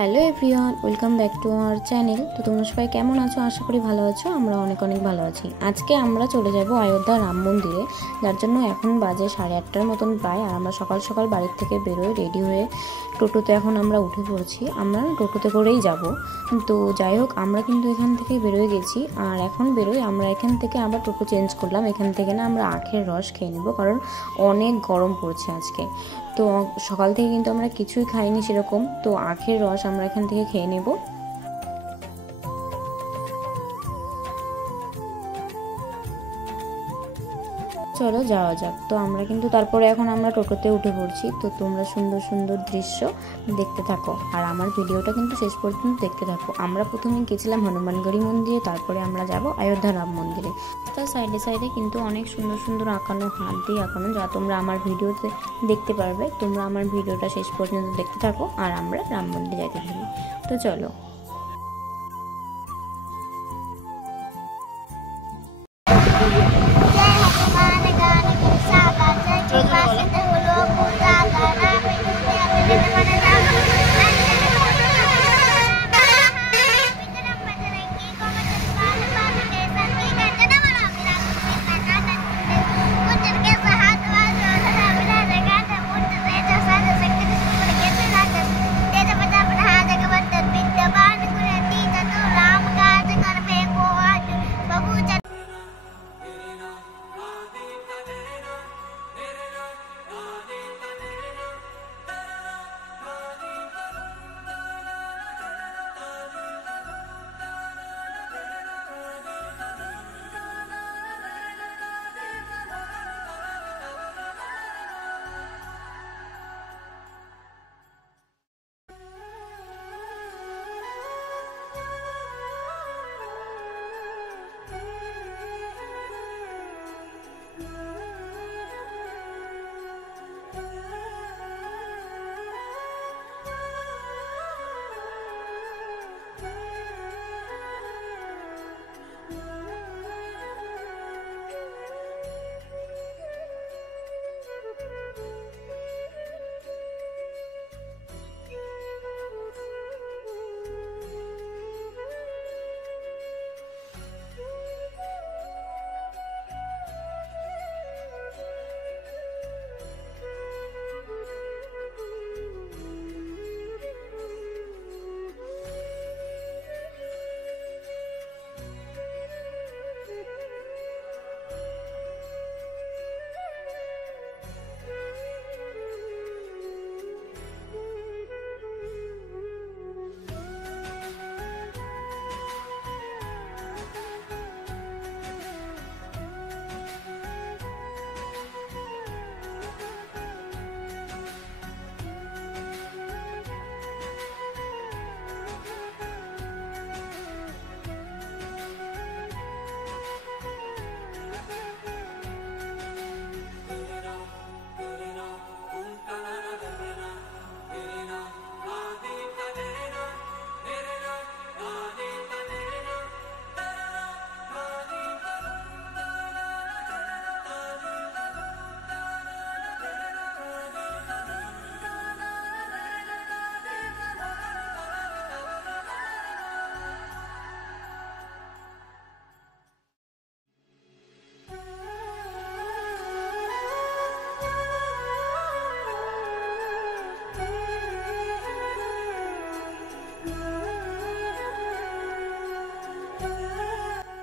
Hello everyone, welcome back to our channel. তো তোমরা সবাই কেমন আছো? আশা করি ভালো আছো। আমরা অনেক অনেক ভালো আছি। আজকে আমরা চলে যাব অযোধ্যা রাম মন্দিরে, যার জন্য এখন বাজে 8:30টার মতন প্রায়। আর আমরা সকাল সকাল বাড়ির থেকে বেরোয় রেডি হয়ে টোটোতে এখন আমরা উঠে পড়ছি। আমরা টোটোতে করেই যাব। তো যাই হোক, আমরা কিন্তু এখান থেকে বেরোয় গেছি। আর এখন বেরোই আমরা এখান থেকে, আবার টোটো চেঞ্জ করলাম। এখান থেকে না আমরা আখের রস খেয়ে নেব, কারণ অনেক গরম পড়ছে আজকে। তো সকাল থেকে কিন্তু আমরা কিছুই খাইনি সেরকম। তো আখের রস আমরা এখান থেকে খেয়ে নেব। চলো যাওয়া যাক। তো আমরা কিন্তু তারপরে এখন আমরা টোটোতে উঠে পড়ছি। তো তোমরা সুন্দর সুন্দর দৃশ্য দেখতে থাকো, আর আমার ভিডিওটা কিন্তু শেষ পর্যন্ত দেখতে থাকো। আমরা প্রথমে গেছিলাম হনুমানগড়ি মন্দিরে, তারপরে আমরা যাব অযোধ্যা রাম মন্দিরে। তার সাইডে সাইডে কিন্তু অনেক সুন্দর সুন্দর আঁকানো, হাত দিয়ে আঁকানো, যা তোমরা আমার ভিডিওতে দেখতে পারবে। তোমরা আমার ভিডিওটা শেষ পর্যন্ত দেখতে থাকো, আর আমরা রাম মন্দিরে যাইতে থাকি। তো চলো।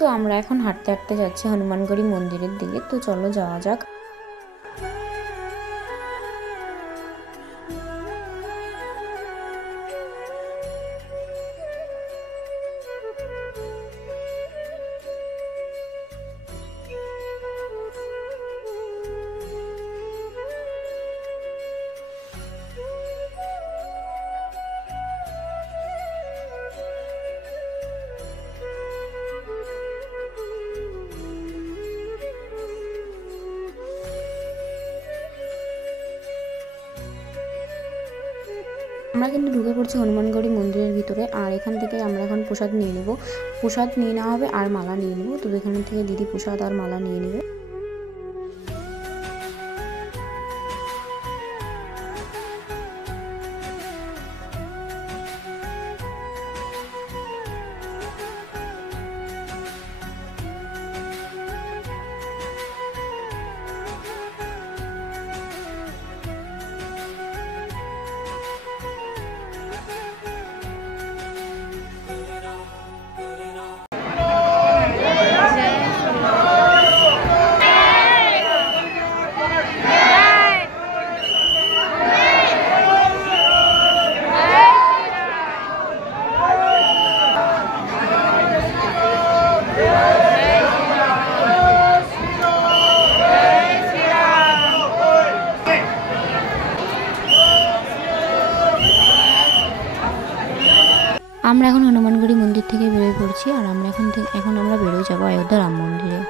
তো আমরা এখন হাঁটতে হাঁটতে যাচ্ছি হনুমানগড়ি মন্দিরের দিকে। তো চলো যাওয়া যাক। আমরা কিন্তু ঢুকে পড়ছি হনুমানগড়ি মন্দিরের ভিতরে। আর এখান থেকে আমরা এখন প্রসাদ নিয়ে নেব। প্রসাদ নিয়ে নেওয়া হবে আর মালা নিয়ে নেব। তো এখান থেকে দিদি প্রসাদ আর মালা নিয়ে নেবে। আমরা এখন হনুমানগড়ি মন্দির থেকে বেরোয় পড়ছি, আর আমরা এখন আমরা বেরোয় যাবো অযোধ্যা রাম মন্দিরে।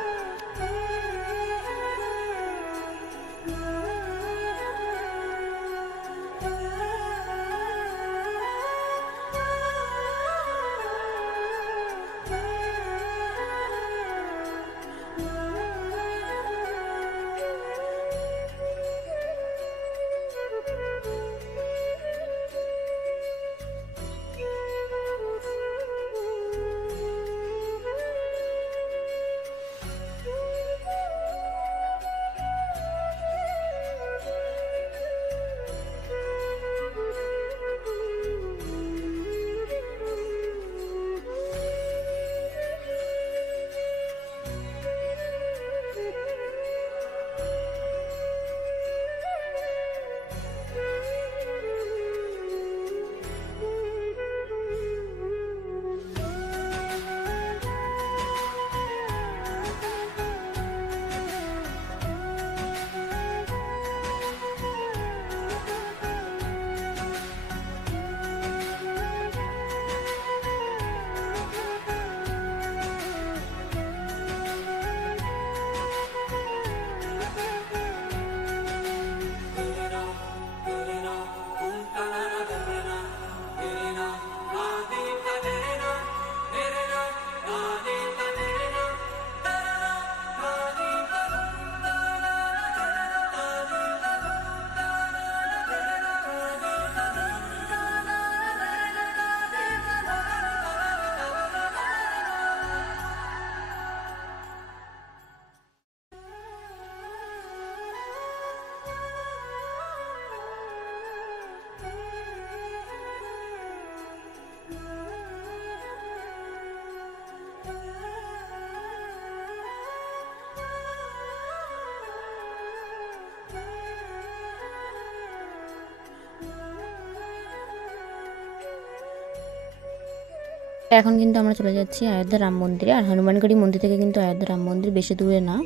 এখন কিন্তু আমরা চলে যাচ্ছি অযোধ্যা রাম মন্দিরে। আর হনুমানগড়ি মন্দির থেকে কিন্তু অযোধ্যা রাম মন্দির বেশি দূরে না,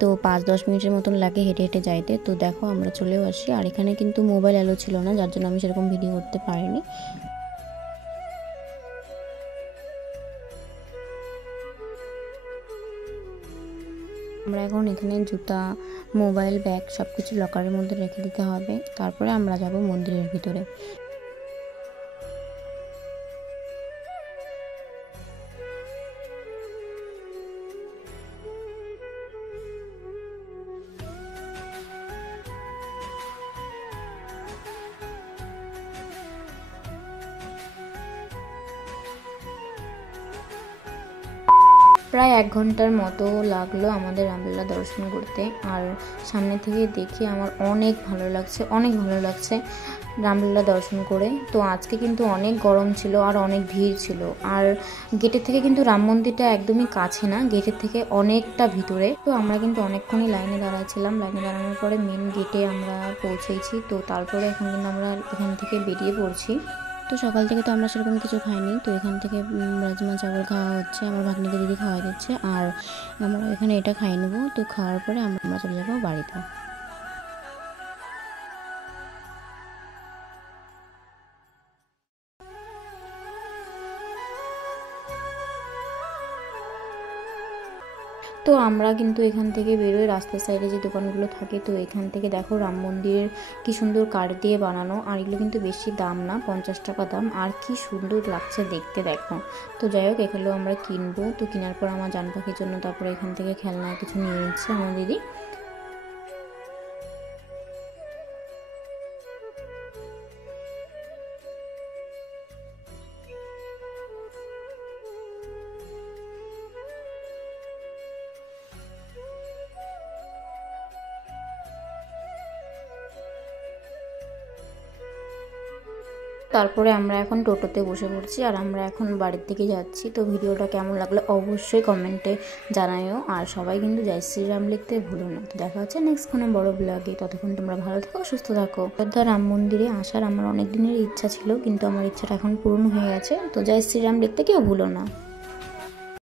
তো 5-10 মিনিটের মতন লাগে হেঁটে হেঁটে যাইতে। তো দেখো আমরা চলেও আসি, আর এখানে কিন্তু মোবাইল অ্যালো ছিল না, যার জন্য আমি সেরকম ভিডিও করতে পারিনি। আমরা এখন এখানে জুতা, মোবাইল, ব্যাগ সব কিছু লকারের মধ্যে রেখে দিতে হবে, তারপরে আমরা যাব মন্দিরের ভিতরে। প্রায় 1 ঘন্টার মতো লাগলো আমাদের রামলালা দর্শন করতে। আর সামনে থেকে দেখে আমার অনেক ভালো লাগছে রামলালা দর্শন করে। তো আজকে কিন্তু অনেক গরম ছিল আর অনেক ভিড় ছিল। আর গেটের থেকে কিন্তু রাম মন্দিরটা একদমই কাছে না, গেটের থেকে অনেকটা ভিতরে। তো আমরা কিন্তু অনেকক্ষণই লাইনে দাঁড়াচ্ছিলাম। লাইনে দাঁড়ানোর পরে মেন গেটে আমরা পৌঁছেছি। তো তারপরে এখন কিন্তু আমরা এখান থেকে বেরিয়ে পড়ছি। তো সকাল থেকে তো আমরা সেরকম কিছু খাইনি, তো এখান থেকে রাজমা চাवल খাওয়া হচ্ছে, আমার ভাগ্নিকে দিদি খাওয়া দিচ্ছে, আর আমরা এখানে এটা খাই নেবো। তো খাওয়ার পরে আমরা চলে যাবো বাড়িতে। তো আমরা কিন্তু এখান থেকে বেরোয় রাস্তার সাইডে যে দোকানগুলো থাকে, তো এখান থেকে দেখো রাম মন্দিরের কি সুন্দর কাঠ দিয়ে বানানো, আর এগুলো কিন্তু বেশি দাম না, 50 টাকা দাম, আর কি সুন্দর লাগছে দেখতে দেখো। তো যাই হোক এগুলো আমরা কিনবো। তো কেনার পর আমার জান পাখির জন্য তারপরে এখান থেকে খেলনা কিছু নিয়ে নিচ্ছে আমার দিদি। তারপরে আমরা এখন টোটোতে বসে পড়ছি, আর আমরা এখন বাড়ির দিকে যাচ্ছি। তো ভিডিওটা কেমন লাগলো অবশ্যই কমেন্টে জানাইও, আর সবাই কিন্তু জয় শ্রীরাম লিখতে ভুলো না। তো দেখা হচ্ছে নেক্সট কোনো বড় ব্লগে, ততক্ষণ তোমরা ভালো থাকো, সুস্থ থাকো। অযোধ্যা রাম মন্দিরে আসার আমার অনেক দিনের ইচ্ছা ছিল, কিন্তু আমার ইচ্ছাটা এখন পূর্ণ হয়ে গেছে। তো জয় শ্রীরাম লিখতে কেউ ভুলো না।